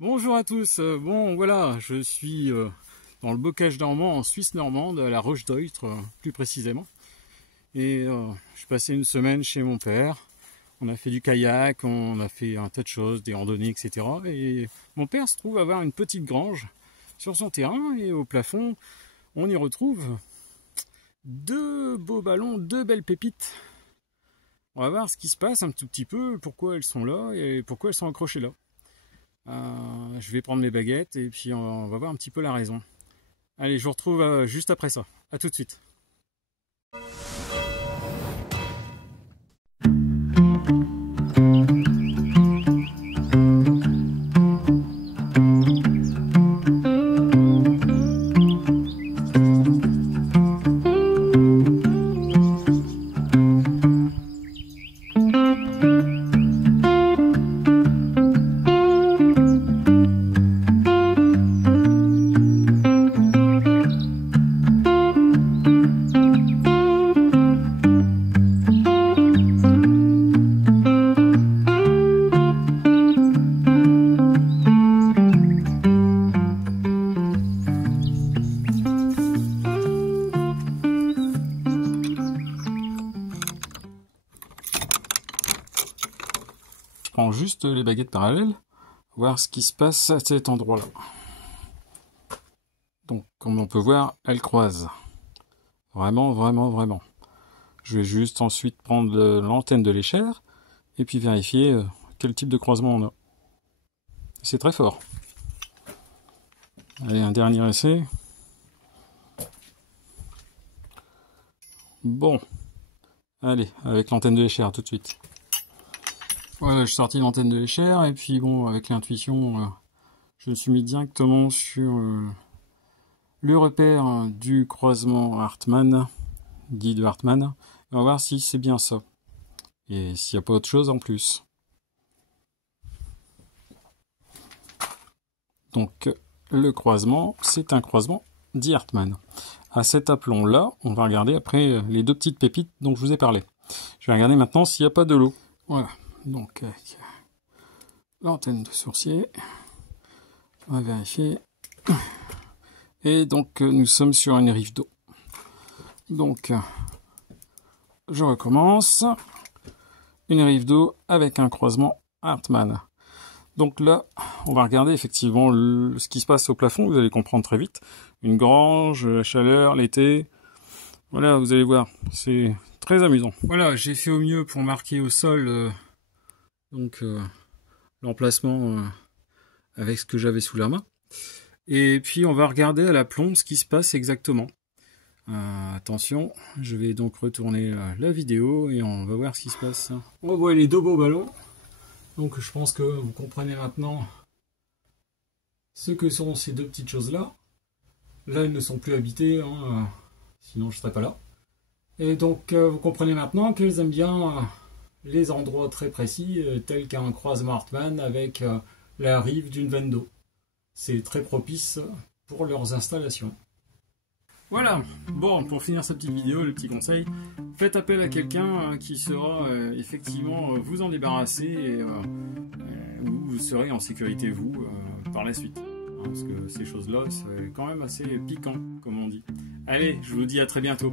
Bonjour à tous, bon voilà, je suis dans le bocage normand, en Suisse normande, à la Roche d'Oytre plus précisément. Et je suis passé une semaine chez mon père, on a fait du kayak, on a fait un tas de choses, des randonnées, etc. Et mon père se trouve avoir une petite grange sur son terrain et au plafond, on y retrouve deux beaux ballons, deux belles pépites. On va voir ce qui se passe un tout petit peu, pourquoi elles sont là et pourquoi elles sont accrochées là. Je vais prendre mes baguettes et puis on va voir un petit peu la raison. Allez, je vous retrouve juste après ça. A tout de suite. Je prends juste les baguettes parallèles, voir ce qui se passe à cet endroit-là. Donc, comme on peut voir, elles croisent. Vraiment, vraiment, vraiment. Je vais juste ensuite prendre l'antenne de l'échelle et puis vérifier quel type de croisement on a. C'est très fort. Allez, un dernier essai. Bon. Allez, avec l'antenne de l'échelle tout de suite. Voilà, je suis sorti l'antenne de l'échelle et puis bon, avec l'intuition, je me suis mis directement sur le repère du croisement Hartmann, dit de Hartmann. On va voir si c'est bien ça. Et s'il n'y a pas autre chose en plus. Donc, le croisement, c'est un croisement dit Hartmann. À cet aplomb-là, on va regarder après les deux petites pépites dont je vous ai parlé. Je vais regarder maintenant s'il n'y a pas de l'eau. Voilà, donc avec l'antenne de sourcier, on va vérifier. Et donc, nous sommes sur une rive d'eau. Donc, je recommence. Une rive d'eau avec un croisement Hartmann. Donc là, on va regarder effectivement ce qui se passe au plafond, vous allez comprendre très vite. Une grange, la chaleur, l'été. Voilà, vous allez voir, c'est très amusant. Voilà, j'ai fait au mieux pour marquer au sol l'emplacement avec ce que j'avais sous la main. Et puis on va regarder à la plombe ce qui se passe exactement. Attention, je vais donc retourner la vidéo et on va voir ce qui se passe. On voit les deux beaux ballons. Donc je pense que vous comprenez maintenant ce que sont ces deux petites choses-là. Là, elles ne sont plus habitées, hein, sinon je ne serais pas là. Et donc vous comprenez maintenant qu'elles aiment bien les endroits très précis, tels qu'un croisement Hartmann avec la rive d'une veine d'eau. C'est très propice pour leurs installations. Voilà, bon, pour finir cette petite vidéo, le petit conseil, faites appel à quelqu'un qui saura effectivement vous en débarrasser et vous serez en sécurité vous par la suite. Parce que ces choses-là, c'est quand même assez piquant, comme on dit. Allez, je vous dis à très bientôt.